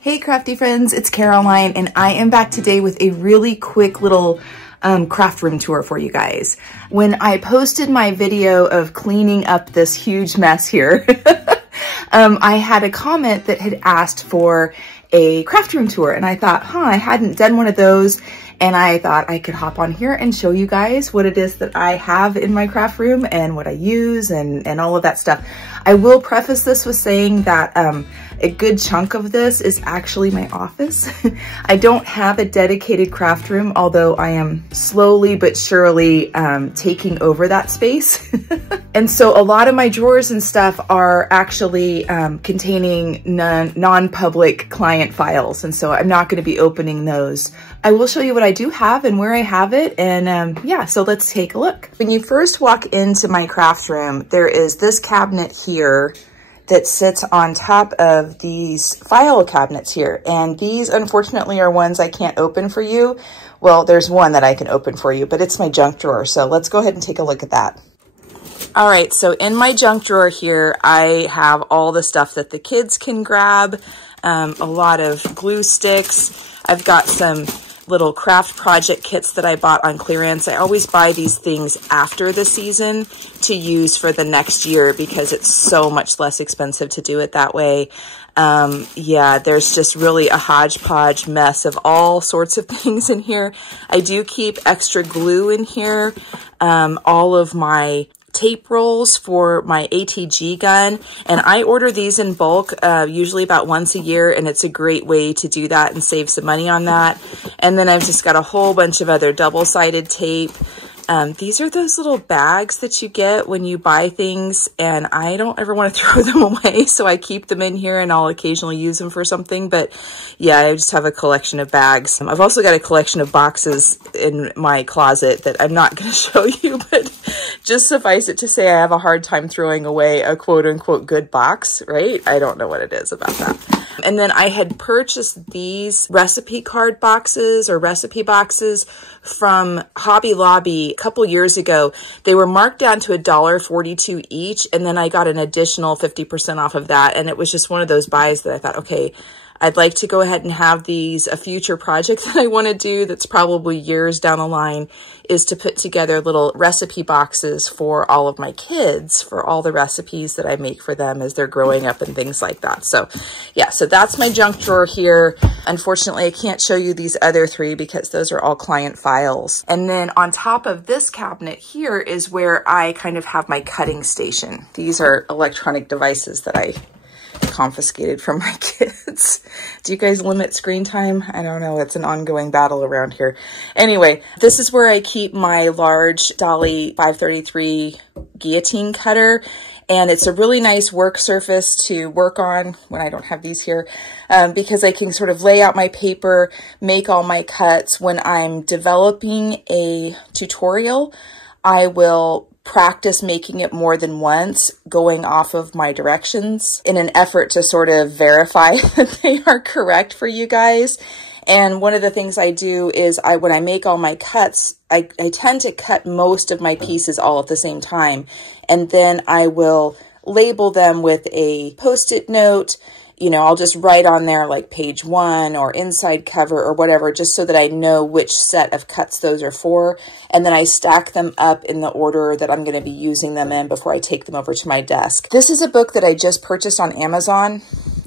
Hey crafty friends, it's Caroline and I am back today with a really quick little craft room tour for you guys. When I posted my video of cleaning up this huge mess here, I had a comment that had asked for a craft room tour and I thought, I hadn't done one of those, and I thought I could hop on here and show you guys what it is that I have in my craft room and what I use and all of that stuff. I will preface this with saying that a good chunk of this is actually my office. I don't have a dedicated craft room, although I am slowly but surely taking over that space. And so a lot of my drawers and stuff are actually containing non-public client files. And so I'm not going to be opening those. I will show you what I do have and where I have it. And yeah, so let's take a look. When you first walk into my craft room, there is this cabinet here that sits on top of these file cabinets here. And these unfortunately are ones I can't open for you. Well, there's one that I can open for you, but it's my junk drawer. So let's go ahead and take a look at that. All right, so in my junk drawer here, I have all the stuff that the kids can grab, a lot of glue sticks. I've got some little craft project kits that I bought on clearance. I always buy these things after the season to use for the next year because it's so much less expensive to do it that way. Yeah, there's just really a hodgepodge mess of all sorts of things in here. I do keep extra glue in here, all of my tape rolls for my ATG gun, and I order these in bulk, usually about once a year, and it's a great way to do that and save some money on that. And then I've just got a whole bunch of other double-sided tape. These are those little bags that you get when you buy things, and I don't ever want to throw them away, so I keep them in here and I'll occasionally use them for something. But yeah, I just have a collection of bags. I've also got a collection of boxes in my closet that I'm not going to show you, but just suffice it to say I have a hard time throwing away a quote-unquote good box, right? I don't know what it is about that. And then I had purchased these recipe card boxes or recipe boxes from Hobby Lobby a couple years ago. They were marked down to $1.42 each, and then I got an additional 50% off of that. And it was just one of those buys that I thought, okay, I'd like to go ahead and have these. A future project that I want to do that's probably years down the line is to put together little recipe boxes for all of my kids, for all the recipes that I make for them as they're growing up and things like that. So yeah, so that's my junk drawer here. Unfortunately, I can't show you these other three because those are all client files. And then on top of this cabinet here is where I kind of have my cutting station. These are electronic devices that I confiscated from my kids. Do you guys limit screen time? I don't know. It's an ongoing battle around here. Anyway, this is where I keep my large Dolly 533 guillotine cutter. And it's a really nice work surface to work on when I don't have these here, because I can sort of lay out my paper, make all my cuts. When I'm developing a tutorial, I will practice making it more than once, going off of my directions in an effort to sort of verify that they are correct for you guys. And one of the things I do is when I make all my cuts, I tend to cut most of my pieces all at the same time. And then I will label them with a Post-it note. You know, I'll just write on there like page 1 or inside cover or whatever, just so that I know which set of cuts those are for. And then I stack them up in the order that I'm going to be using them in before I take them over to my desk. This is a book that I just purchased on Amazon,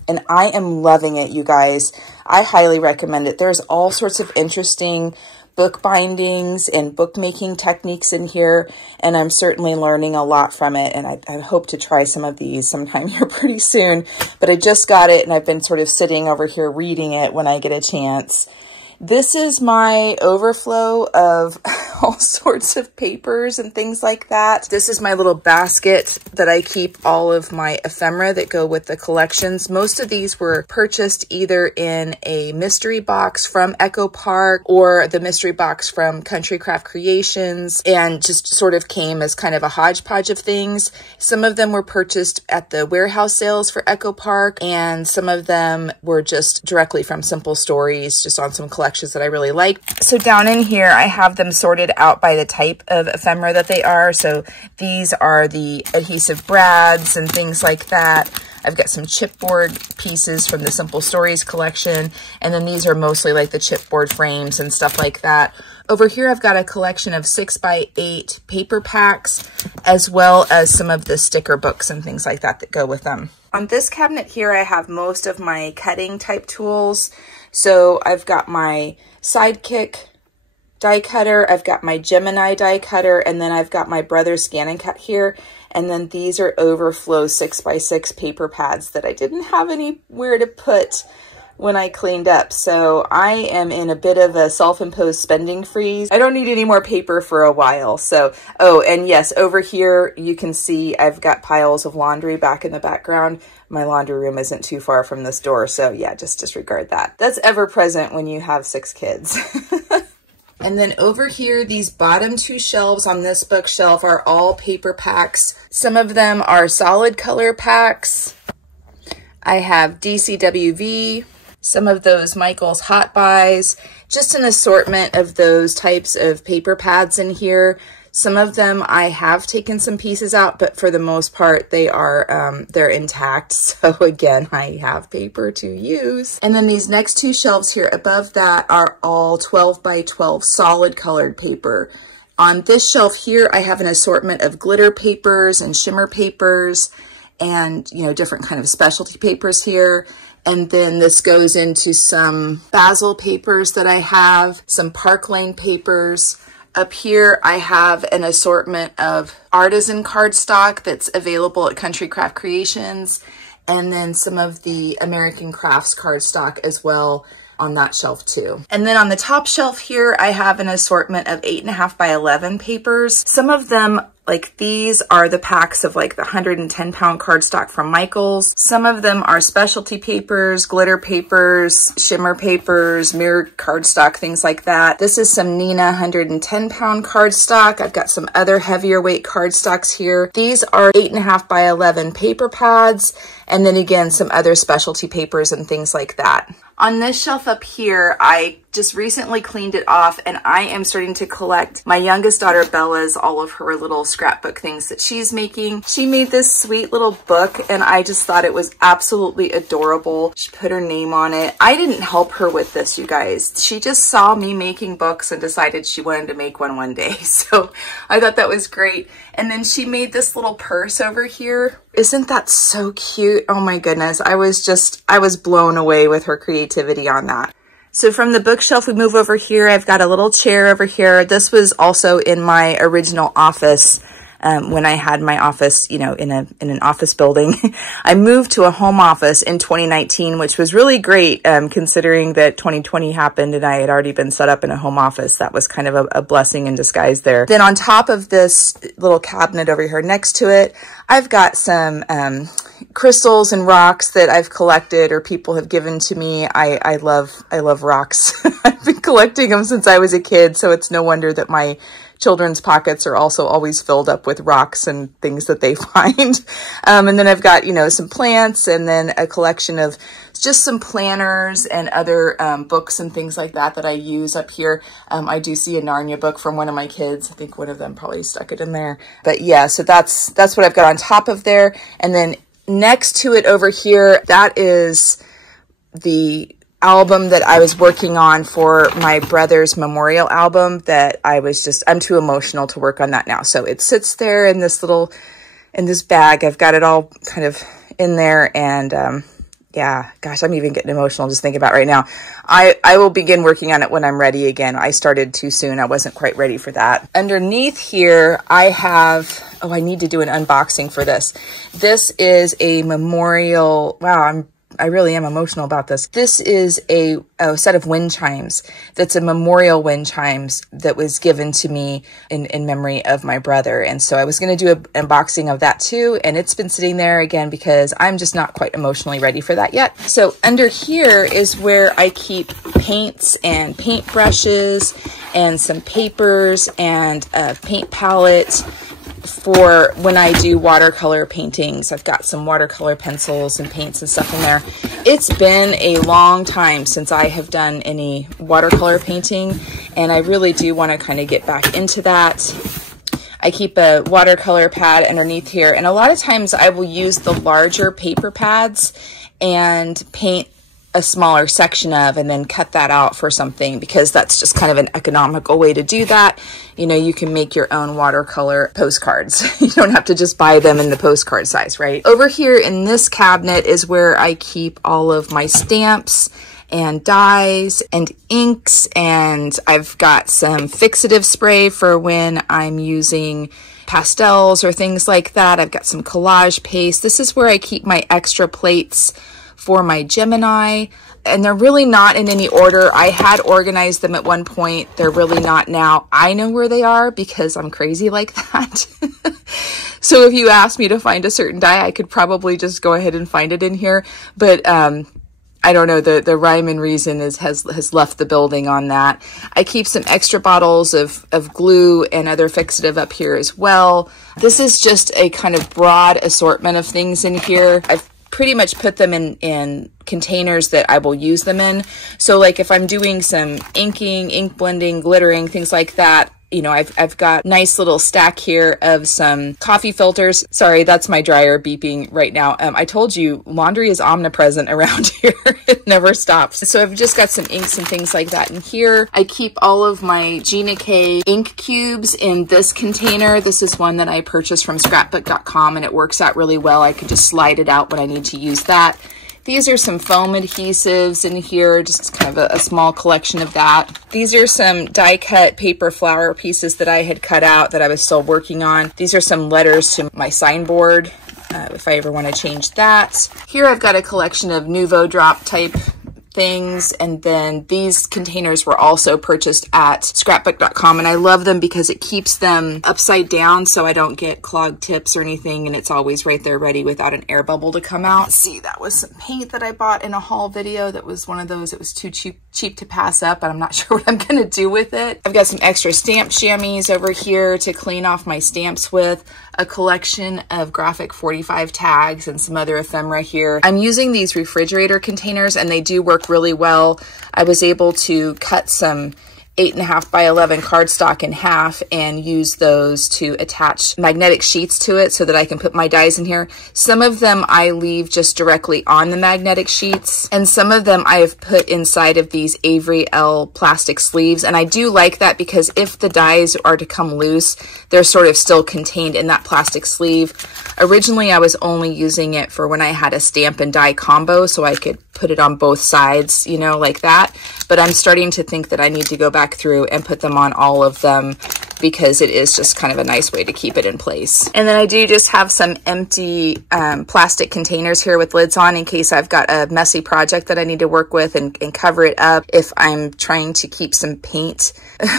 and I am loving it, you guys. I highly recommend it. There's all sorts of interesting book bindings and bookmaking techniques in here, and I'm certainly learning a lot from it, and I hope to try some of these sometime here pretty soon. But I just got it, and I've been sort of sitting over here reading it when I get a chance. This is my overflow of all sorts of papers and things like that. This is my little basket that I keep all of my ephemera that go with the collections. Most of these were purchased either in a mystery box from Echo Park or the mystery box from Country Craft Creations, and just sort of came as kind of a hodgepodge of things. Some of them were purchased at the warehouse sales for Echo Park, and some of them were just directly from Simple Stories, just on some collections that I really like. So down in here, I have them sorted out by the type of ephemera that they are. So these are the adhesive brads and things like that. I've got some chipboard pieces from the Simple Stories collection. And then these are mostly like the chipboard frames and stuff like that. Over here, I've got a collection of 6x8 paper packs, as well as some of the sticker books and things like that that go with them. On this cabinet here, I have most of my cutting type tools. So I've got my Sidekick die cutter, I've got my Gemini die cutter, and then I've got my Brother Scan and Cut here. And then these are overflow 6x6 paper pads that I didn't have anywhere to put when I cleaned up. So I am in a bit of a self-imposed spending freeze. I don't need any more paper for a while. So, oh, and yes, over here you can see I've got piles of laundry back in the background. My laundry room isn't too far from this door. So yeah, just disregard that. That's ever present when you have 6 kids. And then over here, these bottom 2 shelves on this bookshelf are all paper packs. Some of them are solid color packs. I have DCWV, some of those Michael's Hot Buys, just an assortment of those types of paper pads in here. Some of them I have taken some pieces out, but for the most part they are they're intact. So again, I have paper to use. And then these next 2 shelves here above that are all 12x12 solid colored paper. On this shelf here, I have an assortment of glitter papers and shimmer papers and, you know, different kind of specialty papers here. And then this goes into some basil papers that I have, some Park Lane papers. Up here, I have an assortment of artisan cardstock that's available at Country Craft Creations, and then some of the American Crafts cardstock as well on that shelf too. And then on the top shelf here, I have an assortment of 8.5x11 papers. Some of them, like these, are the packs of like the 110-pound cardstock from Michael's. Some of them are specialty papers, glitter papers, shimmer papers, mirrored cardstock, things like that. This is some Nina 110-pound cardstock. I've got some other heavier weight cardstocks here. These are 8.5x11 paper pads, and then again, some other specialty papers and things like that. On this shelf up here, I just recently cleaned it off, and I am starting to collect my youngest daughter Bella's, all of her little scrapbook things that she's making. She made this sweet little book, and I just thought it was absolutely adorable. She put her name on it. I didn't help her with this, you guys. She just saw me making books and decided she wanted to make one day. So I thought that was great. And then she made this little purse over here. Isn't that so cute? Oh my goodness. I was blown away with her creativity on that. So from the bookshelf, we move over here. I've got a little chair over here. This was also in my original office when I had my office, you know, in an office building. I moved to a home office in 2019, which was really great considering that 2020 happened and I had already been set up in a home office. That was kind of a blessing in disguise there. Then on top of this little cabinet over here next to it, I've got some crystals and rocks that I've collected or people have given to me. I love rocks. I've been collecting them since I was a kid, so it's no wonder that my children's pockets are also always filled up with rocks and things that they find. And then I've got, you know, some plants and then a collection of just some planners and other books and things like that that I use up here. I do see a Narnia book from one of my kids. I think one of them probably stuck it in there. But yeah, so that's what I've got on top of there. And then next to it over here, that is the album that I was working on for my brother's memorial album that I'm too emotional to work on that now. So it sits there in this bag. I've got it all kind of in there. And yeah, gosh, I'm even getting emotional just thinking about it right now. I will begin working on it when I'm ready again. I started too soon. I wasn't quite ready for that. Underneath here, I have, oh, I need to do an unboxing for this. This is a memorial. Wow, I really am emotional about this. This is a set of wind chimes. That's a memorial wind chimes that was given to me in memory of my brother. And so I was going to do an unboxing of that too. And it's been sitting there again because I'm just not quite emotionally ready for that yet. So under here is where I keep paints and paint brushes and some papers and a paint palette for when I do watercolor paintings. I've got some watercolor pencils and paints and stuff in there. It's been a long time since I have done any watercolor painting, and I really do want to kind of get back into that. I keep a watercolor pad underneath here, and a lot of times I will use the larger paper pads and paint a smaller section of, and then cut that out for something, because that's just kind of an economical way to do that. You know, you can make your own watercolor postcards. You don't have to just buy them in the postcard size, right? Over here in this cabinet is where I keep all of my stamps and dyes and inks, and I've got some fixative spray for when I'm using pastels or things like that. I've got some collage paste. This is where I keep my extra plates for my Gemini, and they're really not in any order. I had organized them at one point. They're really not now. I know where they are because I'm crazy like that. So if you asked me to find a certain die, I could probably just go ahead and find it in here. But I don't know, the rhyme and reason has left the building on that. I keep some extra bottles of glue and other fixative up here as well. This is just a kind of broad assortment of things in here. I've pretty much put them in containers that I will use them in. So like if I'm doing some inking, ink blending, glittering, things like that, you know, I've got nice little stack here of some coffee filters. Sorry, that's my dryer beeping right now. I told you laundry is omnipresent around here. It never stops. So I've just got some inks and things like that in here. I keep all of my Gina K ink cubes in this container. This is one that I purchased from scrapbook.com, and it works out really well. I could just slide it out when I need to use that. These are some foam adhesives in here, just kind of a small collection of that. These are some die cut paper flower pieces that I had cut out that I was still working on. These are some letters to my signboard, if I ever want to change that. Here I've got a collection of Nouveau drop type things, and then these containers were also purchased at scrapbook.com, and I love them because it keeps them upside down so I don't get clogged tips or anything, and it's always right there ready without an air bubble to come out. Let's see, that was some paint that I bought in a haul video. That was one of those that was too cheap to pass up, and I'm not sure what I'm gonna do with it. I've got some extra stamp chamois over here to clean off my stamps with, a collection of graphic 45 tags, and some other ephemera here. I'm using these refrigerator containers, and they do work really well. I was able to cut some 8.5 by 11 cardstock in half and use those to attach magnetic sheets to it so that I can put my dies in here. Some of them I leave just directly on the magnetic sheets, and some of them I have put inside of these Avery L plastic sleeves. And I do like that because if the dies are to come loose, they're sort of still contained in that plastic sleeve. Originally, I was only using it for when I had a stamp and die combo, so I could put it on both sides, you know, like that. But I'm starting to think that I need to go back through and put them on all of them, because it is just kind of a nice way to keep it in place. And then I do just have some empty plastic containers here with lids on in case I've got a messy project that I need to work with and cover it up if I'm trying to keep some paint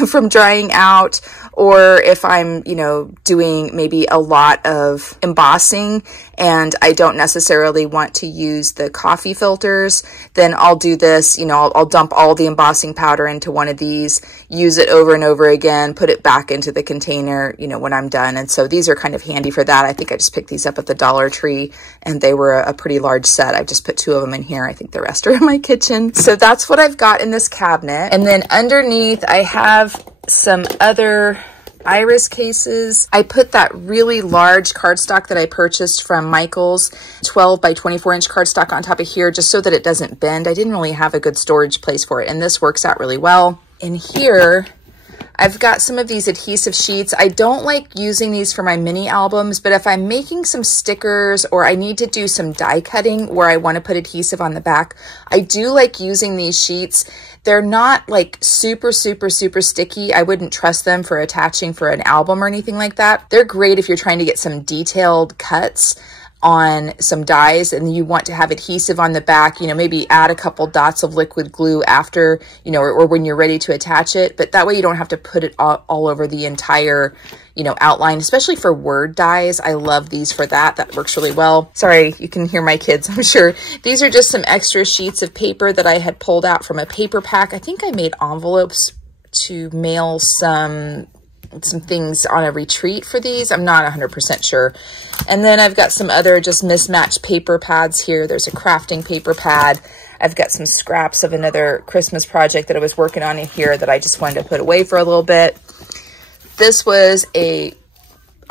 from drying out, or if I'm, you know, doing maybe a lot of embossing and I don't necessarily want to use the coffee filters, then I'll do this, you know, I'll dump all the embossing powder into one of these, use it over and over again, put it back into the container, you know, when I'm done. And so these are kind of handy for that. I think I just picked these up at the Dollar Tree, and they were a pretty large set. I just put 2 of them in here. I think the rest are in my kitchen. So that's what I've got in this cabinet. And then underneath I have some other iris cases. I put that really large cardstock that I purchased from Michael's, 12 by 24 inch cardstock on top of here, just so that it doesn't bend. I didn't really have a good storage place for it, and this works out really well. In here, I've got some of these adhesive sheets. I don't like using these for my mini albums, but if I'm making some stickers or I need to do some die cutting where I want to put adhesive on the back, I do like using these sheets. They're not like super sticky. I wouldn't trust them for attaching for an album or anything like that. They're great if you're trying to get some detailed cuts on some dies and you want to have adhesive on the back, you know, maybe add a couple dots of liquid glue after, you know, or when you're ready to attach it. But that way you don't have to put it all over the entire, you know, outline, especially for word dies. I love these for that. That works really well. Sorry, you can hear my kids, I'm sure. These are just some extra sheets of paper that I had pulled out from a paper pack. I think I made envelopes to mail some things on a retreat for these. I'm not 100% sure. And then I've got some other just mismatched paper pads here. There's a crafting paper pad. I've got some scraps of another Christmas project that I was working on in here that I just wanted to put away for a little bit. This was a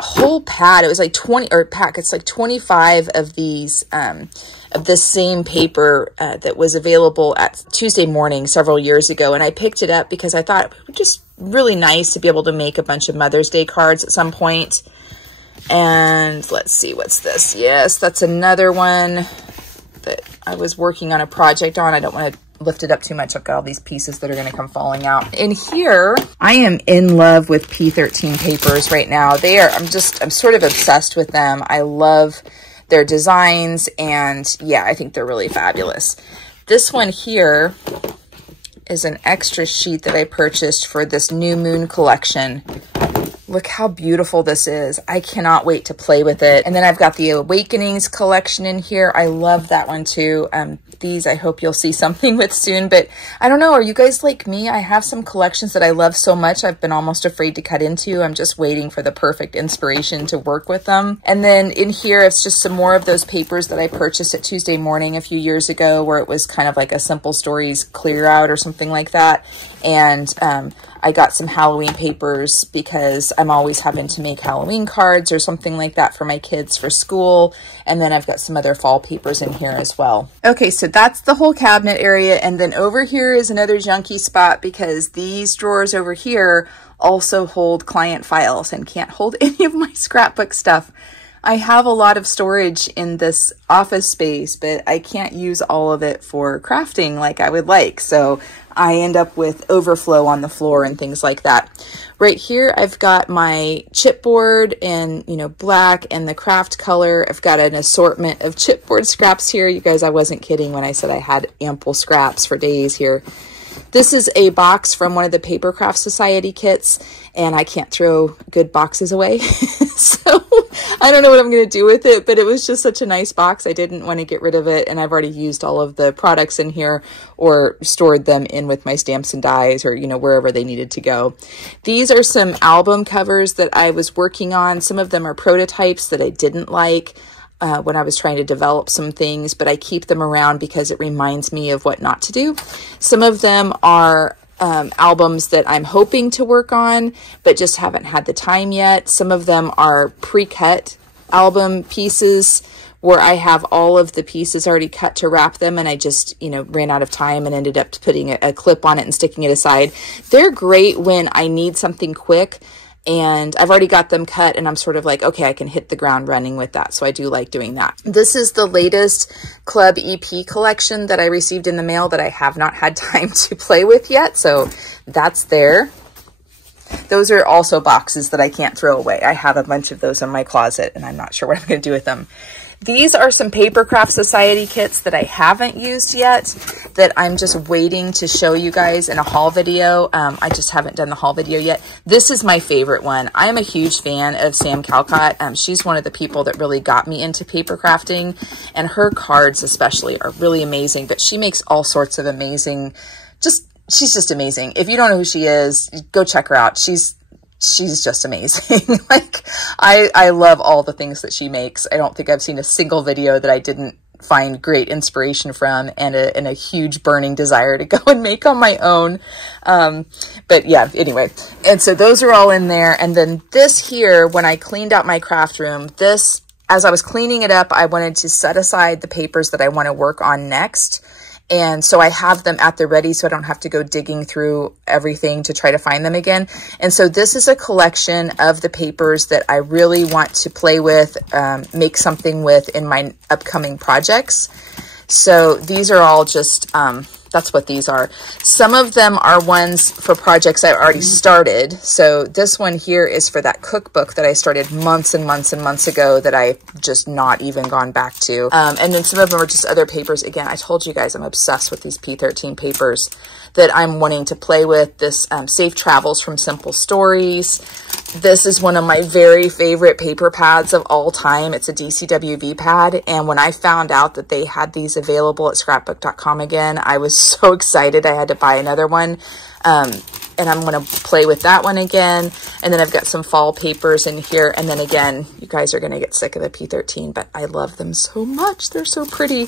whole pad. It was like 20 or pack. It's like 25 of these, of this same paper that was available at Tuesday Morning several years ago. And I picked it up because I thought it was just really nice to be able to make a bunch of Mother's Day cards at some point. And let's see, what's this? Yes, that's another one that I was working on a project on. I don't want to lift it up too much. I've got all these pieces that are going to come falling out. In here, I am in love with P13 papers right now. I'm sort of obsessed with them. I love their designs, and yeah, I think they're really fabulous. This one here is an extra sheet that I purchased for this New Moon collection. Look how beautiful this is. I cannot wait to play with it. And then I've got the Awakenings collection in here. I love that one too. These I hope you'll see something with soon, but I don't know. Are you guys like me? I have some collections that I love so much I've been almost afraid to cut into. I'm just waiting for the perfect inspiration to work with them. And then in here, it's just some more of those papers that I purchased at Tuesday Morning a few years ago, where it was kind of like a Simple Stories clear out or something like that. And I got some Halloween papers because I'm always having to make Halloween cards or something like that for my kids for school. And then I've got some other fall papers in here as well. Okay, so that's the whole cabinet area. And then over here is another junky spot because these drawers over here also hold client files and can't hold any of my scrapbook stuff. I have a lot of storage in this office space, but I can't use all of it for crafting like I would like. So I end up with overflow on the floor and things like that. Right here, I've got my chipboard in, black and the craft color. I've got an assortment of chipboard scraps here. You guys, I wasn't kidding when I said I had ample scraps for days here. This is a box from one of the Paper Craft Society kits, and I can't throw good boxes away. So I don't know what I'm going to do with it, but it was just such a nice box. I didn't want to get rid of it, and I've already used all of the products in here or stored them in with my stamps and dies or, wherever they needed to go. These are some album covers that I was working on. Some of them are prototypes that I didn't like when I was trying to develop some things, but I keep them around because it reminds me of what not to do. Some of them are albums that I'm hoping to work on, but just haven't had the time yet. Some of them are pre-cut album pieces where I have all of the pieces already cut to wrap them, and I just, ran out of time and ended up putting a clip on it and sticking it aside. They're great when I need something quick, and I've already got them cut, and I'm sort of like, okay, I can hit the ground running with that. So I do like doing that. This is the latest Club EP collection that I received in the mail that I have not had time to play with yet. So that's there. Those are also boxes that I can't throw away. I have a bunch of those in my closet, and I'm not sure what I'm going to do with them. These are some Paper Craft Society kits that I haven't used yet that I'm just waiting to show you guys in a haul video. I just haven't done the haul video yet. This is my favorite one. I'm a huge fan of Sam Calcott. She's one of the people that really got me into paper crafting, and her cards especially are really amazing, but she makes all sorts of amazing, she's just amazing. If you don't know who she is, go check her out. She's just amazing. Like, I love all the things that she makes. I don't think I've seen a single video that I didn't find great inspiration from and a huge burning desire to go and make on my own. But yeah, anyway. And so those are all in there. And then this here, when I cleaned out my craft room, as I was cleaning it up, I wanted to set aside the papers that I want to work on next. And so I have them at the ready so I don't have to go digging through everything to try to find them again. And so this is a collection of the papers that I really want to play with, make something with in my upcoming projects. So these are all just, that's what these are. Some of them are ones for projects I've already started. So this one here is for that cookbook that I started months and months and months ago that I just not even gone back to. And then some of them are just other papers. Again, I told you guys I'm obsessed with these P13 papers that I'm wanting to play with. This Safe Travels from Simple Stories. This is one of my very favorite paper pads of all time. It's a DCWV pad. And when I found out that they had these available at scrapbook.com again, I was so excited I had to buy another one. And I'm going to play with that one again. And then I've got some fall papers in here. And then again, you guys are going to get sick of the P13, but I love them so much. They're so pretty.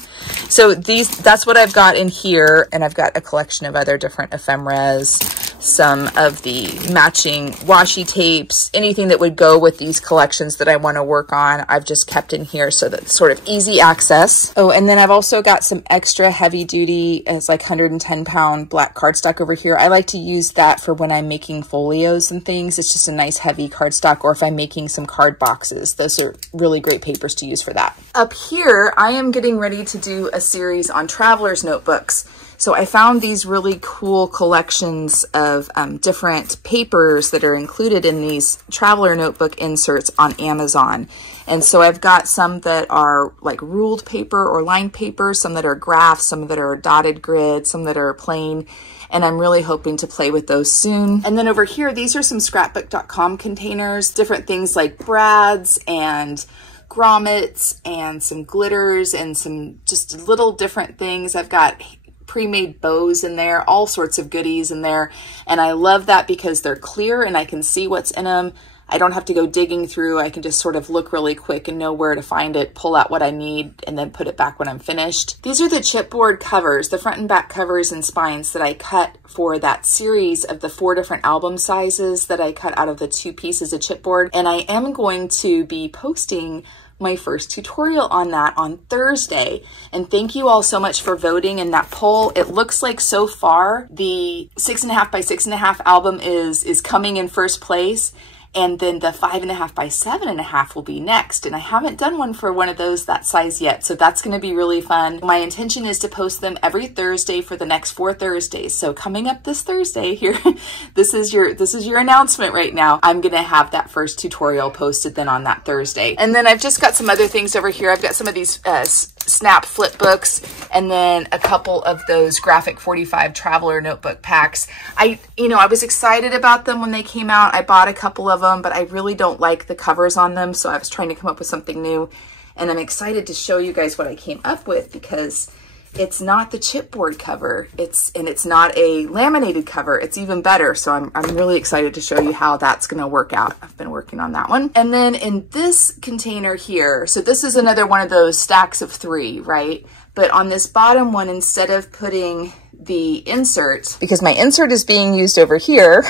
So that's what I've got in here. And I've got a collection of other different ephemeras, some of the matching washi tapes, anything that would go with these collections that I want to work on. I've just kept in here so that it's sort of easy access. Oh, and then I've also got some extra heavy duty, it's like 110-pound black cardstock over here. I like to use that for when I'm making folios and things. It's just a nice heavy cardstock, or if I'm making some card boxes. Those are really great papers to use for that. Up here, I am getting ready to do a series on traveler's notebooks. So I found these really cool collections of different papers that are included in these traveler notebook inserts on Amazon. And so I've got some that are like ruled paper or lined paper, some that are graphs, some that are dotted grid, some that are plain. And I'm really hoping to play with those soon. And then over here, these are some scrapbook.com containers, different things like brads and grommets and some glitters and some just little different things. I've got pre-made bows in there, all sorts of goodies in there. And I love that because they're clear and I can see what's in them. I don't have to go digging through. I can just sort of look really quick and know where to find it, pull out what I need, and then put it back when I'm finished. These are the chipboard covers, the front and back covers and spines that I cut for that series of the 4 different album sizes that I cut out of the 2 pieces of chipboard. And I am going to be posting my first tutorial on that on Thursday. And thank you all so much for voting in that poll. It looks like so far the 6.5 by 6.5 album is coming in first place. And then the 5.5 by 7.5 will be next. And I haven't done one for one of those that size yet. So that's going to be really fun. My intention is to post them every Thursday for the next 4 Thursdays. So coming up this Thursday here, this is your announcement right now. I'm going to have that first tutorial posted then on that Thursday. And then I've just got some other things over here. I've got some of these snap flip books, and then a couple of those graphic 45 traveler notebook packs. I was excited about them when they came out. I bought a couple of them, but I really don't like the covers on them. So I was trying to come up with something new, and I'm excited to show you guys what I came up with because it's not the chipboard cover. It's not a laminated cover. It's even better. So I'm really excited to show you how that's going to work out. I've been working on that one. And then in this container here, so this is another one of those stacks of 3, right? But on this bottom one, instead of putting the insert, because my insert is being used over here,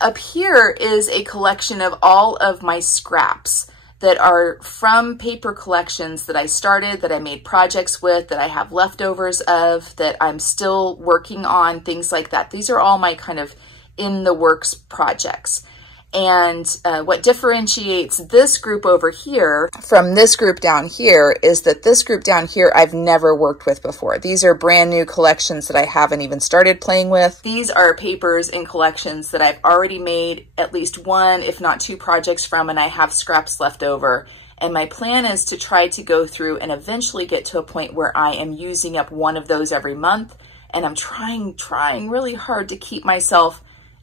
up here is a collection of all of my scraps that are from paper collections that I started, that I made projects with, that I have leftovers of, that I'm still working on, things like that. These are all my kind of in the works projects. And what differentiates this group over here from this group down here is that this group down here I've never worked with before. These are brand new collections that I haven't even started playing with. These are papers and collections that I've already made at least 1, if not 2 projects from, and I have scraps left over. And my plan is to try to go through and eventually get to a point where I am using up one of those every month. And I'm trying really hard to keep myself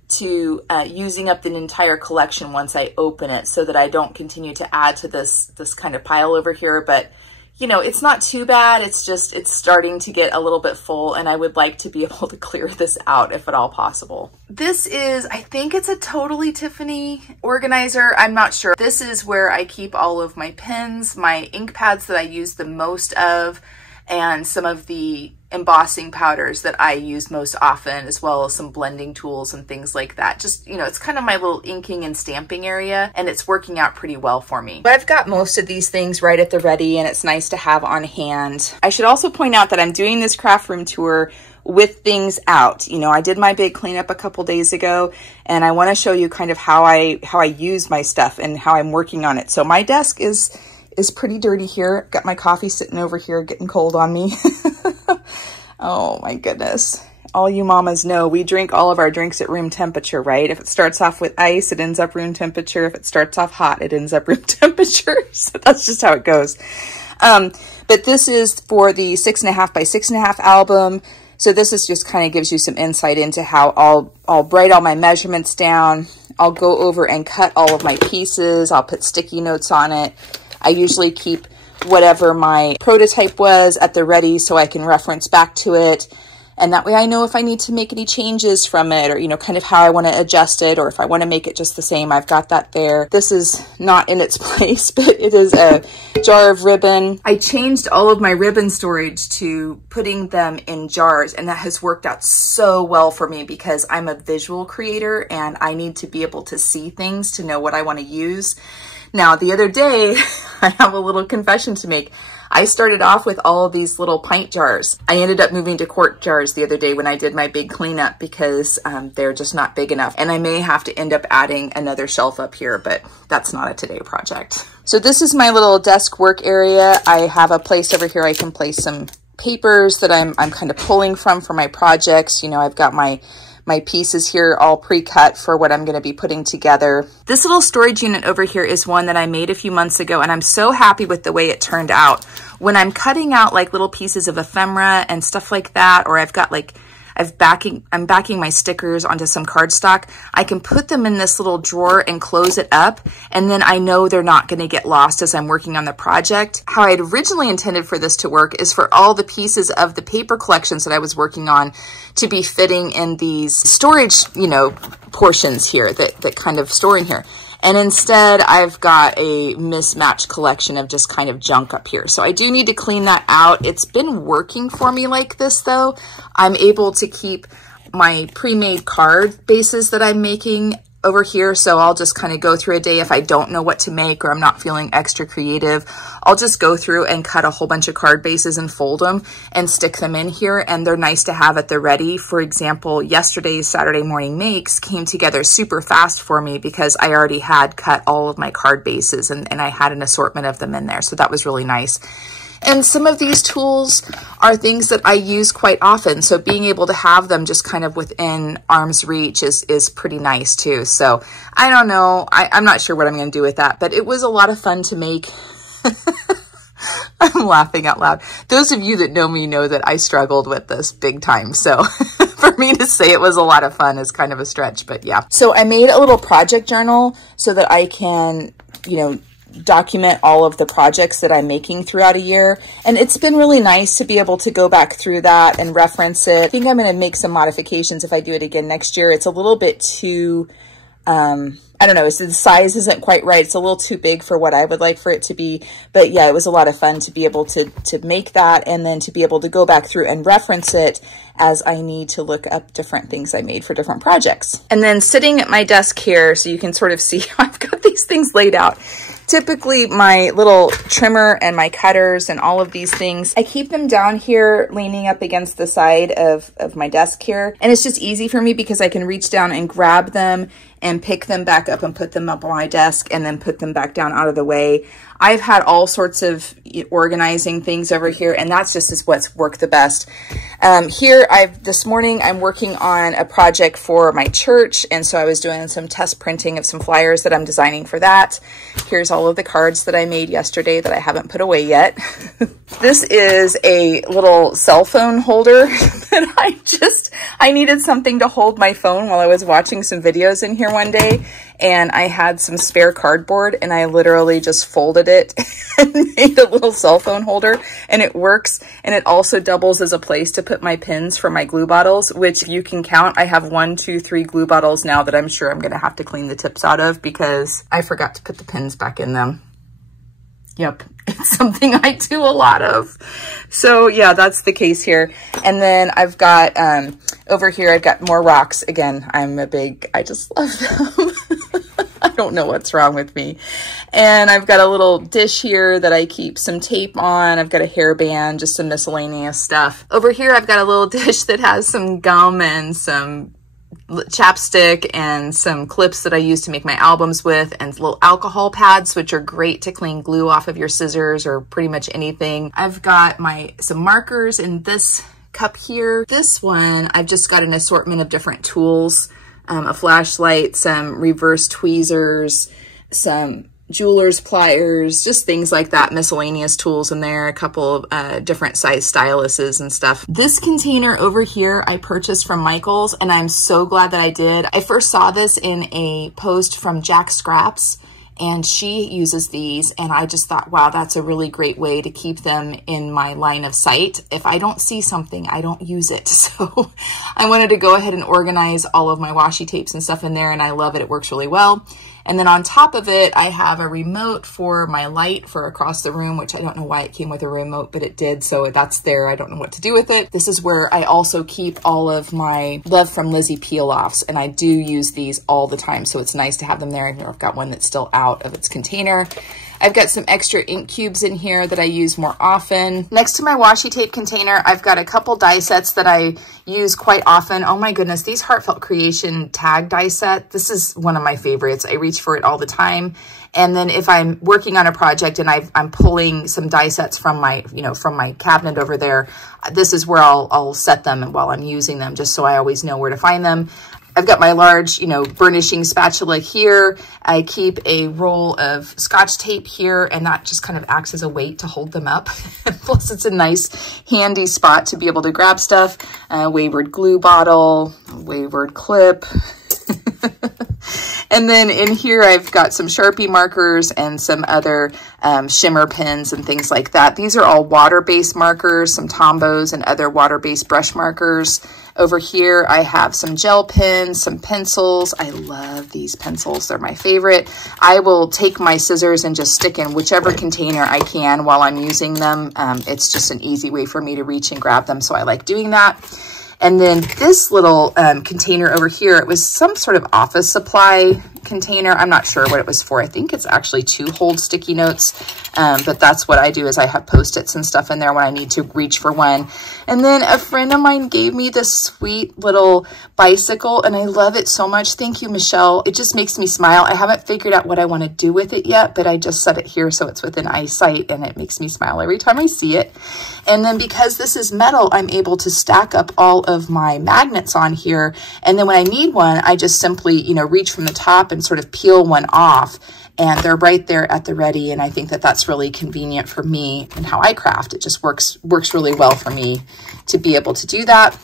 to using up the entire collection once I open it, so that I don't continue to add to this kind of pile over here. But you know, it's not too bad. It's just, it's starting to get a little bit full, and I would like to be able to clear this out if at all possible. This is, I think it's a Totally Tiffany organizer. I'm not sure. This is where I keep all of my pens, my ink pads that I use the most of, and some of the embossing powders that I use most often, as well as some blending tools and things like that. Just, you know, it's kind of my little inking and stamping area, and it's working out pretty well for me. But I've got most of these things right at the ready, and it's nice to have on hand. I should also point out that I'm doing this craft room tour with things out. You know, I did my big cleanup a couple days ago, and I want to show you kind of how I use my stuff and how I'm working on it. So my desk is pretty dirty here. Got my coffee sitting over here getting cold on me. Oh my goodness. All you mamas know we drink all of our drinks at room temperature, right? If it starts off with ice, it ends up room temperature. If it starts off hot, it ends up room temperature. So that's just how it goes. But this is for the 6.5 by 6.5 album. So this is just kind of gives you some insight into how I'll write all my measurements down. I'll go over and cut all of my pieces. I'll put sticky notes on it. I usually keep whatever my prototype was at the ready so I can reference back to it. And that way I know if I need to make any changes from it, or, you know, kind of how I want to adjust it, or if I want to make it just the same. I've got that there. This is not in its place, but it is a jar of ribbon. I changed all of my ribbon storage to putting them in jars, and that has worked out so well for me because I'm a visual creator and I need to be able to see things to know what I want to use. Now, the other day, I have a little confession to make. I started off with all of these little pint jars. I ended up moving to quart jars the other day when I did my big cleanup because they're just not big enough. And I may have to end up adding another shelf up here, but that's not a today project. So this is my little desk work area. I have a place over here I can place some papers that I'm kind of pulling from for my projects. You know, I've got my pieces here all pre-cut for what I'm going to be putting together. This little storage unit over here is one that I made a few months ago, and I'm so happy with the way it turned out. When I'm cutting out like little pieces of ephemera and stuff like that, or I've got like, I'm backing my stickers onto some cardstock, I can put them in this little drawer and close it up, and then I know they're not going to get lost as I'm working on the project. How I had originally intended for this to work is for all the pieces of the paper collections that I was working on to be fitting in these storage, you know, portions here that kind of store in here. And instead, I've got a mismatched collection of just kind of junk up here. So I do need to clean that out. It's been working for me like this, though. I'm able to keep my pre-made card bases that I'm making over here. So I'll just kind of go through a day if I don't know what to make or I'm not feeling extra creative. I'll just go through and cut a whole bunch of card bases and fold them and stick them in here. And they're nice to have at the ready. For example, yesterday's Saturday morning makes came together super fast for me because I already had cut all of my card bases and I had an assortment of them in there. So that was really nice. And some of these tools are things that I use quite often. So being able to have them just kind of within arm's reach is pretty nice too. So I don't know. I'm not sure what I'm going to do with that, but it was a lot of fun to make. I'm laughing out loud. Those of you that know me know that I struggled with this big time. So for me to say it was a lot of fun is kind of a stretch, but yeah. So I made a little project journal so that I can, you know, document all of the projects that I'm making throughout a year. And it's been really nice to be able to go back through that and reference it. I think I'm going to make some modifications if I do it again next year. It's a little bit too, I don't know, the size isn't quite right. It's a little too big for what I would like for it to be. But yeah, it was a lot of fun to be able to make that and then to be able to go back through and reference it as I need to look up different things I made for different projects. And then sitting at my desk here, so you can sort of see how I've got these things laid out. Typically my little trimmer and my cutters and all of these things, I keep them down here leaning up against the side of my desk here. And it's just easy for me because I can reach down and grab them and pick them back up and put them up on my desk and then put them back down out of the way. I've had all sorts of organizing things over here, and that's just is what's worked the best. Here, this morning I'm working on a project for my church, and so I was doing some test printing of some flyers that I'm designing for that. Here's all of the cards that I made yesterday that I haven't put away yet. This is a little cell phone holder that I needed something to hold my phone while I was watching some videos in here one day, and I had some spare cardboard and I literally just folded it and made a little cell phone holder, and it works. And it also doubles as a place to put my pins for my glue bottles, which you can count. I have 1, 2, 3 glue bottles now that I'm sure I'm going to have to clean the tips out of because I forgot to put the pins back in them. Yep, it's something I do a lot of. So yeah, that's the case here. And then I've got, over here, I've got more rocks. Again, I just love them. I don't know what's wrong with me. And I've got a little dish here that I keep some tape on. I've got a hairband, just some miscellaneous stuff. Over here, I've got a little dish that has some gum and some chapstick and some clips that I use to make my albums with, and little alcohol pads, which are great to clean glue off of your scissors or pretty much anything. I've got some markers in this cup here. This one, I've just got an assortment of different tools, a flashlight, some reverse tweezers, some jeweler's pliers, just things like that, miscellaneous tools in there, a couple of different size styluses and stuff. This container over here I purchased from Michael's, and I'm so glad that I did. I first saw this in a post from Jack Scraps, and she uses these, and I just thought, wow, that's a really great way to keep them in my line of sight. If I don't see something, I don't use it. So I wanted to go ahead and organize all of my washi tapes and stuff in there, and I love it. It works really well. And then on top of it, I have a remote for my light for across the room, which I don't know why it came with a remote, but it did. So that's there. I don't know what to do with it. This is where I also keep all of my Love from Lizzie peel-offs, and I do use these all the time. So it's nice to have them there. I've got one that's still out of its container. I've got some extra ink cubes in here that I use more often. Next to my washi tape container, I've got a couple die sets that I use quite often. Oh my goodness, these Heartfelt Creation tag die set, this is one of my favorites. I reach for it all the time. And then if I'm working on a project and I'm pulling some die sets from my, from my cabinet over there, this is where I'll set them while I'm using them, just so I always know where to find them. I've got my large, burnishing spatula here. I keep a roll of Scotch tape here, and that just kind of acts as a weight to hold them up. Plus, it's a nice, handy spot to be able to grab stuff. Wayward glue bottle, wayward clip. And then in here, I've got some Sharpie markers and some other shimmer pens and things like that. These are all water-based markers, some Tombos and other water-based brush markers. Over here, I have some gel pens, some pencils. I love these pencils. They're my favorite. I will take my scissors and just stick in whichever container I can while I'm using them. It's just an easy way for me to reach and grab them, so I like doing that. And then this little container over here, it was some sort of office supply container. I'm not sure what it was for. I think it's actually to hold sticky notes, but that's what I do, is I have Post-its and stuff in there when I need to reach for one. And then a friend of mine gave me this sweet little bicycle, and I love it so much. Thank you, Michelle. It just makes me smile. I haven't figured out what I want to do with it yet, but I just set it here so it's within eyesight, and it makes me smile every time I see it. And then because this is metal, I'm able to stack up all of my magnets on here. And then when I need one, I just simply, reach from the top and sort of peel one off, and they're right there at the ready. And I think that that's really convenient for me and how I craft. It just works really well for me to be able to do that.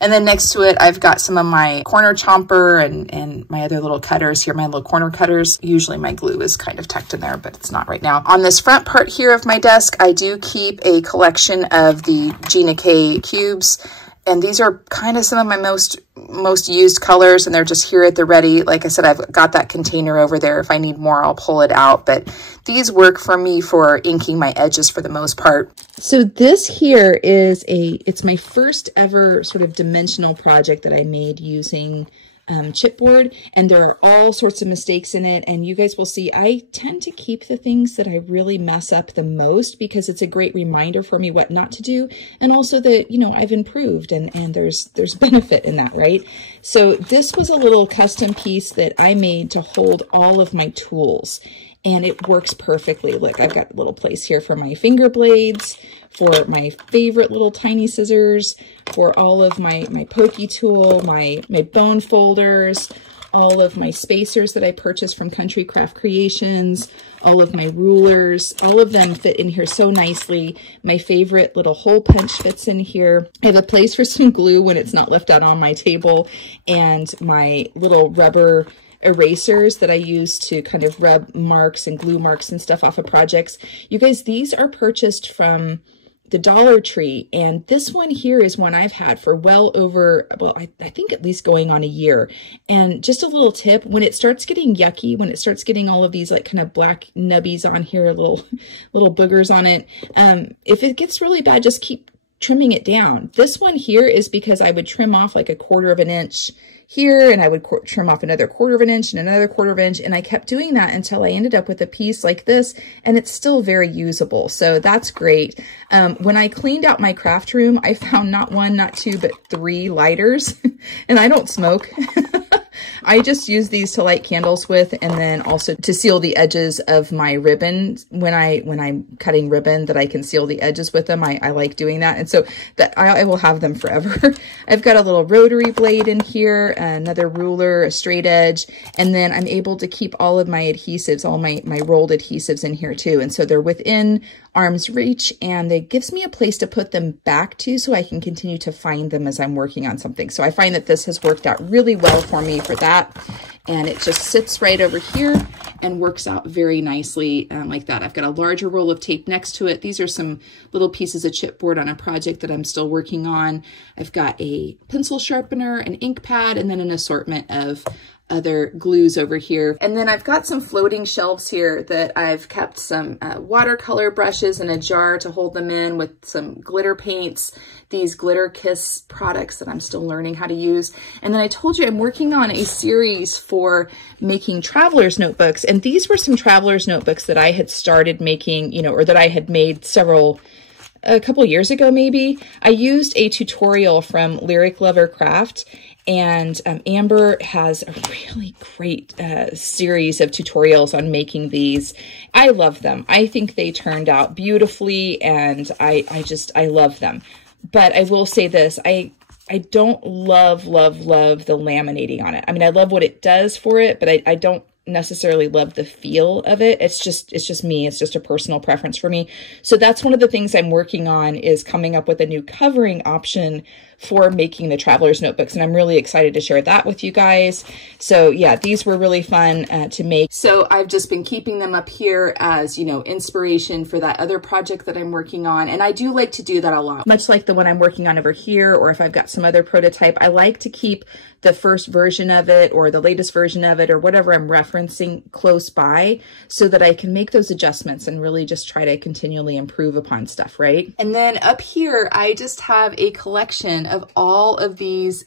And then next to it, I've got some of my corner chomper and my other little cutters here, my little corner cutters. Usually my glue is kind of tucked in there, but it's not right now. On this front part here of my desk, I do keep a collection of the Gina K cubes. And these are kind of some of my most used colors, and they're just here at the ready. Like I said, I've got that container over there. If I need more, I'll pull it out. But these work for me for inking my edges for the most part. So this here is it's my first ever sort of dimensional project that I made using chipboard, and there are all sorts of mistakes in it, and you guys will see I tend to keep the things that I really mess up the most, because it's a great reminder for me what not to do, and also that I've improved, and there's benefit in that, right? So this was a little custom piece that I made to hold all of my tools, and it works perfectly. Look, I've got a little place here for my finger blades, for my favorite little tiny scissors, for all of my pokey tool, my bone folders, all of my spacers that I purchased from Country Craft Creations, all of my rulers, all of them fit in here so nicely. My favorite little hole punch fits in here. I have a place for some glue when it's not left out on my table, and my little rubber erasers that I use to kind of rub marks and glue marks and stuff off of projects. You guys, these are purchased from the Dollar Tree, and this one here is one I've had for well over, I think at least going on a year. And just a little tip, when it starts getting yucky, when it starts getting all of these like kind of black nubbies on here, little boogers on it, if it gets really bad, just keep trimming it down. This one here is because I would trim off like 1/4 of an inch here, and I would trim off another 1/4 of an inch and another 1/4 of an inch, and I kept doing that until I ended up with a piece like this, and it's still very usable. So that's great. When I cleaned out my craft room, I found not 1, not 2, but 3 lighters, and I don't smoke. I just use these to light candles with, and then also to seal the edges of my ribbon. When I'm cutting ribbon, that I can seal the edges with them. I like doing that, and so that I will have them forever. I've got a little rotary blade in here, another ruler, a straight edge, and then I'm able to keep all of my adhesives, all my rolled adhesives in here too. And so they're within arm's reach, and it gives me a place to put them back to so I can continue to find them as I'm working on something. So I find that this has worked out really well for me for that. that. And it just sits right over here and works out very nicely like that. I've got a larger roll of tape next to it. These are some little pieces of chipboard on a project that I'm still working on. I've got a pencil sharpener, an ink pad, and then an assortment of other glues over here. And then I've got some floating shelves here that I've kept some watercolor brushes in a jar to hold them in with some glitter paints, these Glitter Kiss products that I'm still learning how to use. And then I told you I'm working on a series for making traveler's notebooks. And these were some traveler's notebooks that I had started making, you know, or that I had made a couple years ago maybe. I used a tutorial from Lyric Lover Craft, and Amber has a really great series of tutorials on making these. I love them. I think they turned out beautifully, and I love them. But I will say this, I don't love the laminating on it. I mean, I love what it does for it, but I don't necessarily love the feel of it. It's just me. It's just a personal preference for me. So that's one of the things I'm working on, is coming up with a new covering option for making the traveler's notebooks. And I'm really excited to share that with you guys. So yeah, these were really fun to make. So I've just been keeping them up here as, you know, inspiration for that other project that I'm working on. And I do like to do that a lot, much like the one I'm working on over here, or if I've got some other prototype, I like to keep the first version of it or the latest version of it or whatever I'm referencing close by, so that I can make those adjustments and really just try to continually improve upon stuff, right? And then up here, I just have a collection of all of these.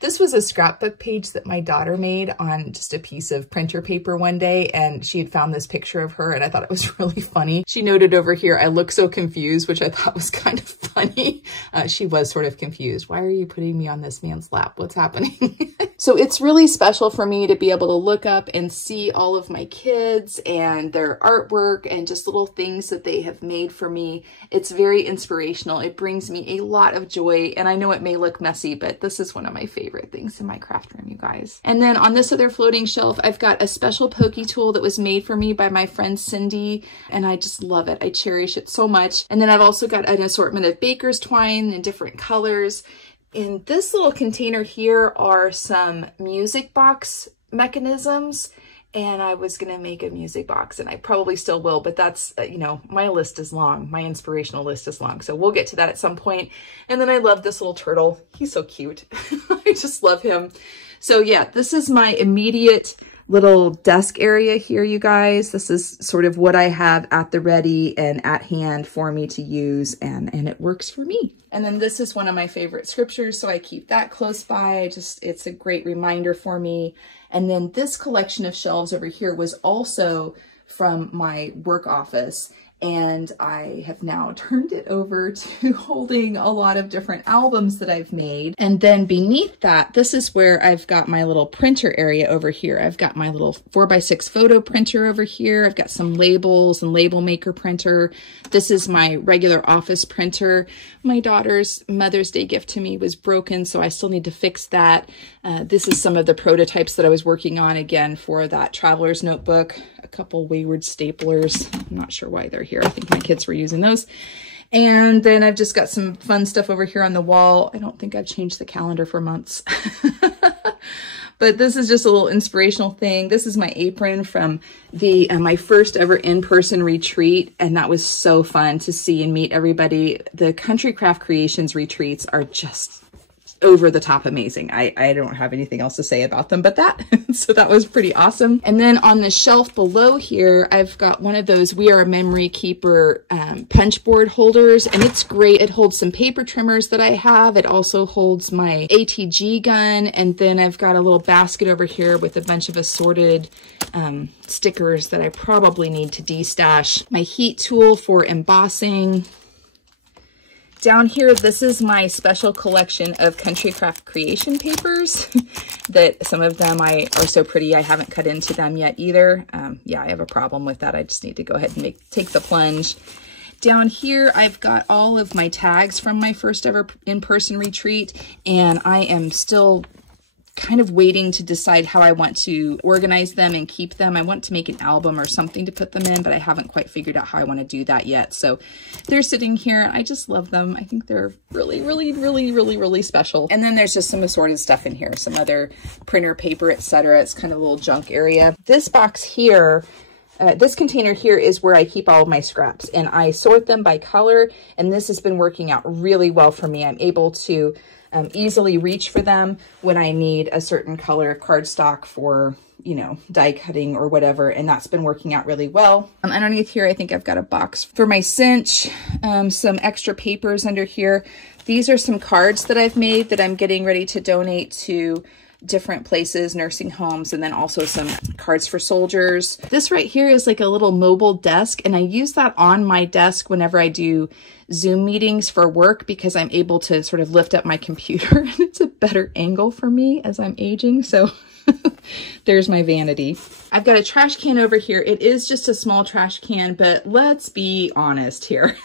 This was a scrapbook page that my daughter made on just a piece of printer paper one day, and she had found this picture of her, and I thought it was really funny. She noted over here, "I look so confused," which I thought was kind of funny. She was sort of confused. Why are you putting me on this man's lap? What's happening? So it's really special for me to be able to look up and see all of my kids and their artwork and just little things that they have made for me. It's very inspirational. It brings me a lot of joy, and I know it may look messy, but this is one of my favorite things in my craft room, you guys. And then on this other floating shelf, I've got a special pokey tool that was made for me by my friend Cindy, and I just love it. I cherish it so much. And then I've also got an assortment of baker's twine in different colors. In this little container here are some music box mechanisms, and I was going to make a music box, and I probably still will, but that's, you know, my list is long. My inspirational list is long, so we'll get to that at some point. And then I love this little turtle. He's so cute. I just love him. So yeah, this is my immediate little desk area here, you guys. This is sort of what I have at the ready and at hand for me to use, and it works for me. And then this is one of my favorite scriptures, so I keep that close by. It's a great reminder for me. And then this collection of shelves over here was also from my work office, and I have now turned it over to holding a lot of different albums that I've made. And then beneath that, this is where I've got my little printer area over here. I've got my little 4x6 photo printer over here. I've got some labels and label maker printer. This is my regular office printer. My daughter's Mother's Day gift to me was broken, so I still need to fix that. This is some of the prototypes that I was working on again for that traveler's notebook. A couple wayward staplers. I'm not sure why they're here. I think my kids were using those. And then I've just got some fun stuff over here on the wall. I don't think I've changed the calendar for months. But this is just a little inspirational thing. This is my apron from the my first ever in-person retreat, and that was so fun to see and meet everybody. The Country Craft Creations retreats are just over the top amazing. I don't have anything else to say about them but that. So that was pretty awesome. And then on the shelf below here, I've got one of those We Are a Memory Keeper punch board holders, and it's great. It holds some paper trimmers that I have. It also holds my ATG gun, and then I've got a little basket over here with a bunch of assorted stickers that I probably need to destash. My heat tool for embossing. Down here, this is my special collection of Country Craft Creation papers that some of them are so pretty I haven't cut into them yet either. Yeah, I have a problem with that. I just need to go ahead and take the plunge. Down here, I've got all of my tags from my first ever in-person retreat, and I am still kind of waiting to decide how I want to organize them and keep them. I want to make an album or something to put them in, but I haven't quite figured out how I want to do that yet. So they're sitting here. I just love them. I think they're really, really, really, really, really special. And then there's just some assorted stuff in here, some other printer paper, etc. It's kind of a little junk area. This box here, this container here is where I keep all of my scraps, and I sort them by color, and this has been working out really well for me. I'm able to easily reach for them when I need a certain color cardstock for, you know, die cutting or whatever, and that's been working out really well. Underneath here, I think I've got a box for my cinch, some extra papers under here. These are some cards that I've made that I'm getting ready to donate to different places, nursing homes, and then also some cards for soldiers. This right here is like a little mobile desk, and I use that on my desk whenever I do Zoom meetings for work because I'm able to sort of lift up my computer and it's a better angle for me as I'm aging. So there's my vanity. I've got a trash can over here. It is just a small trash can, but let's be honest here.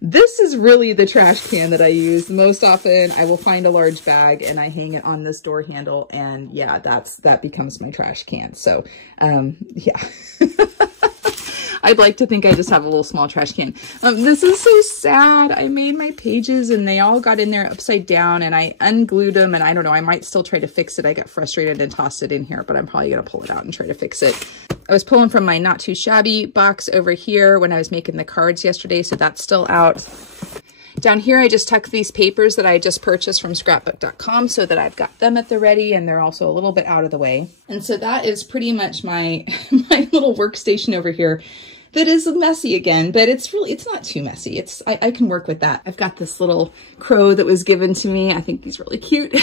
This is really the trash can that I use most often. I will find a large bag and I hang it on this door handle, and yeah, that becomes my trash can. So, yeah. I'd like to think I just have a little small trash can. This is so sad. I made my pages and they all got in there upside down, and I unglued them, and I don't know, I might still try to fix it. I got frustrated and tossed it in here, but I'm probably going to pull it out and try to fix it. I was pulling from my Not Too Shabby box over here when I was making the cards yesterday, so that's still out. Down here, I just tucked these papers that I just purchased from scrapbook.com so that I've got them at the ready, and they're also a little bit out of the way. And so that is pretty much my, my little workstation over here. That is messy again, but it's not too messy. I can work with that. I've got this little crow that was given to me. I think he's really cute.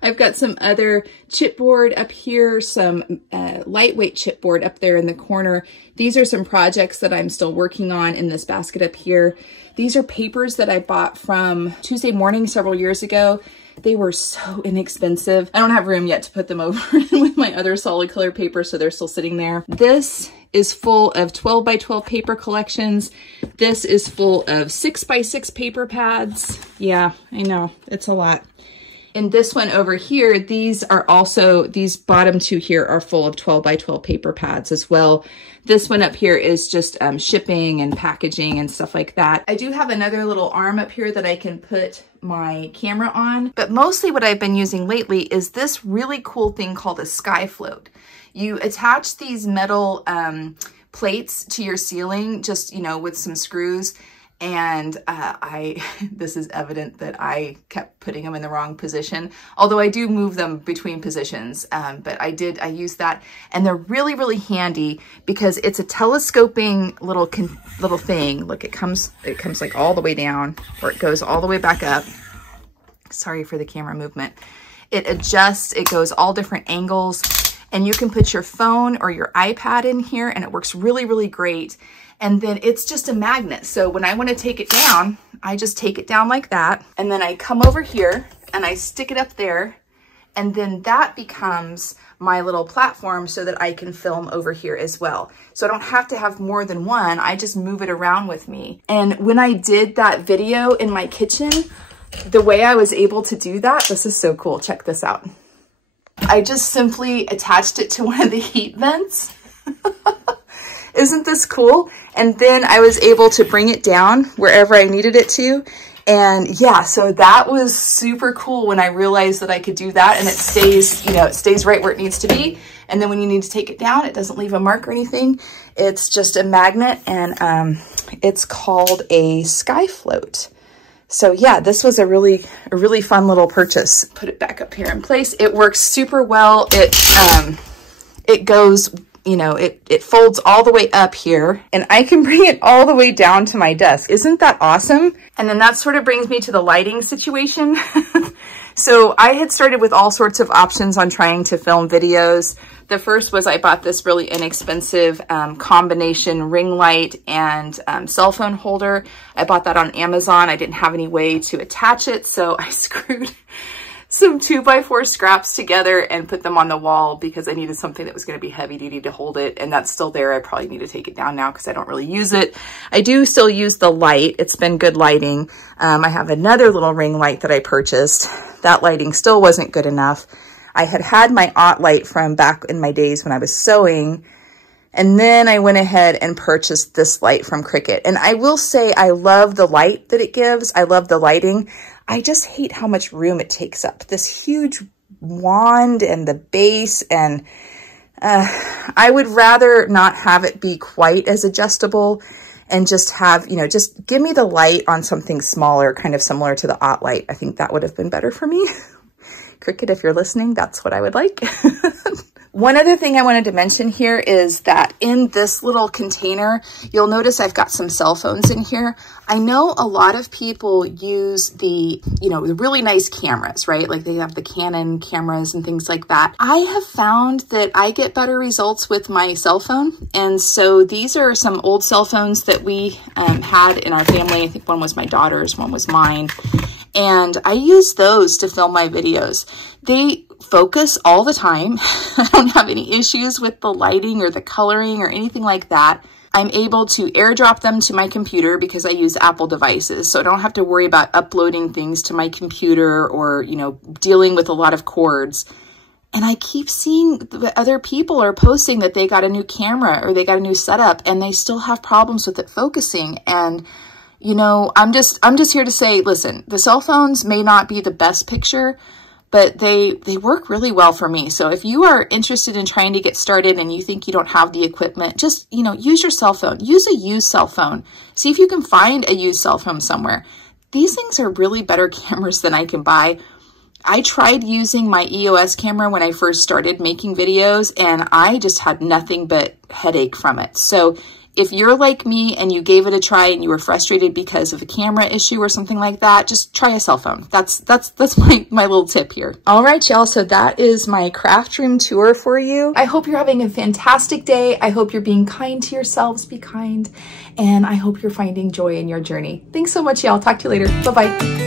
I've got some other chipboard up here, some lightweight chipboard up there in the corner. These are some projects that I'm still working on in this basket up here. These are papers that I bought from Tuesday Morning several years ago. They were so inexpensive. I don't have room yet to put them over with my other solid color paper, so they're still sitting there. This is full of 12 by 12 paper collections. This is full of 6 by 6 paper pads. Yeah, I know, it's a lot. And this one over here, these bottom two here are full of 12 by 12 paper pads as well. This one up here is just shipping and packaging and stuff like that. I do have another little arm up here that I can put my camera on, but mostly what I've been using lately is this really cool thing called a sky float. You attach these metal plates to your ceiling, just, you know, with some screws. And this is evident that I kept putting them in the wrong position, although I do move them between positions, but I used that, and they're really, really handy because it's a telescoping little thing. Look, it comes like all the way down, or it goes all the way back up. Sorry for the camera movement. It adjusts, it goes all different angles, and you can put your phone or your iPad in here, and it works really, really great. And then it's just a magnet. So when I want to take it down, I just take it down like that. And then I come over here and I stick it up there. And then that becomes my little platform so that I can film over here as well. So I don't have to have more than one. I just move it around with me. And when I did that video in my kitchen, the way I was able to do that, this is so cool. Check this out. I just simply attached it to one of the heat vents. Isn't this cool? And then I was able to bring it down wherever I needed it to. And yeah, so that was super cool when I realized that I could do that, and it stays, you know, it stays right where it needs to be. And then when you need to take it down, it doesn't leave a mark or anything. It's just a magnet, and it's called a sky float. So yeah, this was a really fun little purchase. Put it back up here in place. It works super well. It goes, you know, it folds all the way up here, and I can bring it all the way down to my desk. Isn't that awesome? And then that sort of brings me to the lighting situation. So I had started with all sorts of options on trying to film videos. The first was I bought this really inexpensive combination ring light and cell phone holder. I bought that on Amazon. I didn't have any way to attach it, so I screwed some 2x4 scraps together and put them on the wall because I needed something that was going to be heavy duty to hold it, and that's still there. I probably need to take it down now because I don't really use it. I do still use the light. It's been good lighting. I have another little ring light that I purchased That lighting still wasn't good enough. I had had my aught light from back in my days when I was sewing, and then I went ahead and purchased this light from Cricut. And I will say I love the light that it gives. I love the lighting. I just hate how much room it takes up. This huge wand and the base, and I would rather not have it be quite as adjustable and just have, you know, just give me the light on something smaller, kind of similar to the aught light. I think that would have been better for me. Cricut, if you're listening, that's what I would like. One other thing I wanted to mention here is that in this little container, you'll notice I've got some cell phones in here. I know a lot of people use the, you know, the really nice cameras, right? Like they have the Canon cameras and things like that. I have found that I get better results with my cell phone. And so these are some old cell phones that we had in our family. I think one was my daughter's, one was mine. And I use those to film my videos. They focus all the time. I don't have any issues with the lighting or the coloring or anything like that. I'm able to airdrop them to my computer because I use Apple devices. So I don't have to worry about uploading things to my computer or, you know, dealing with a lot of cords. And I keep seeing that other people are posting that they got a new camera or they got a new setup and they still have problems with it focusing. And you know, I'm just here to say, listen, the cell phones may not be the best picture, but they work really well for me. So if you are interested in trying to get started and you think you don't have the equipment, just, you know, use your cell phone. Use a used cell phone. See if you can find a used cell phone somewhere. These things are really better cameras than I can buy. I tried using my EOS camera when I first started making videos, and I just had nothing but headache from it. So if you're like me and you gave it a try and you were frustrated because of a camera issue or something like that, just try a cell phone. That's my little tip here. All right, y'all. So that is my craft room tour for you. I hope you're having a fantastic day. I hope you're being kind to yourselves. Be kind. And I hope you're finding joy in your journey. Thanks so much, y'all. Talk to you later. Bye-bye.